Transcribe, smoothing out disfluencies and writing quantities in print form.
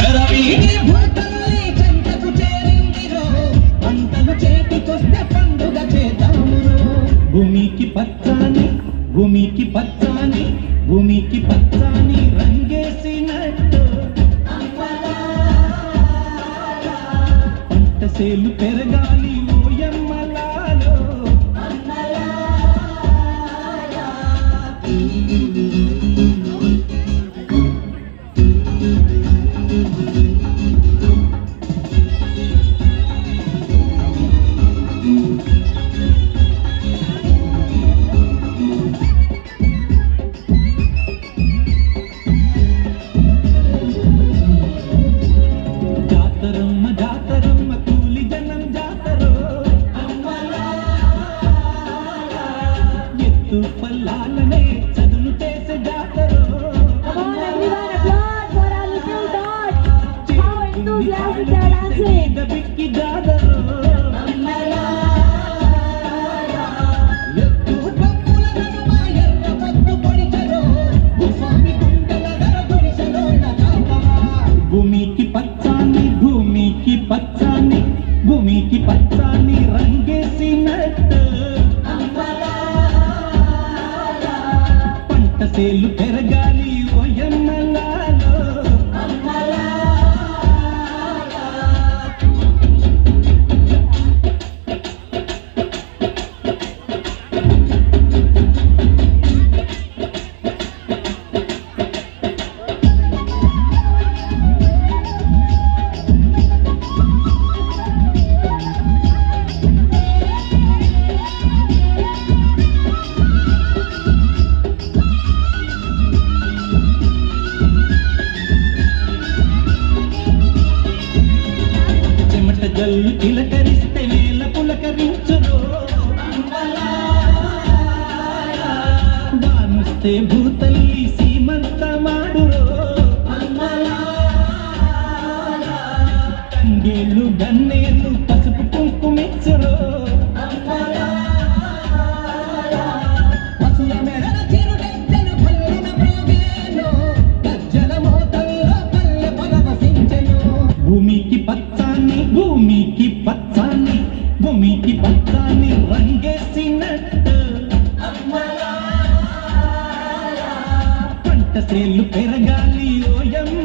శరవీడి భూతల్లి చెంతకు చేరిందిరో పంటలు చేతికొస్తే పండుగ చేద్దామురో భూమికి పచ్చాని భూమికి పచ్చాని భూమికి పచ్చాని రంగేసినట్టు పంట సేలు పెరగాలి ఓయమ్మలాలో పల్లాలనే చదును చేసే జాతరో బిక్కి జాతరో భూమికి పచ్చాని భూమికి పచ్చాని భూమికి పచ్చాని రంగేసినట్టు పంట సేలు పెరగాలి ఓయమ్మలాలో జల్లు చిలకరిస్తే నేల పులకరించురో దానుస్తే భూతల్లి సీమంతమాడురో తంగేళ్ళు గన్నేళ్ళు పసుపు కుంకుమిచ్చురో భూమికి పచ్చాని భూమికి పచ్చాని భూమికి పచ్చాని రంగేసినట్టు పంట సేలు పెరగాలి ఓయమ్మ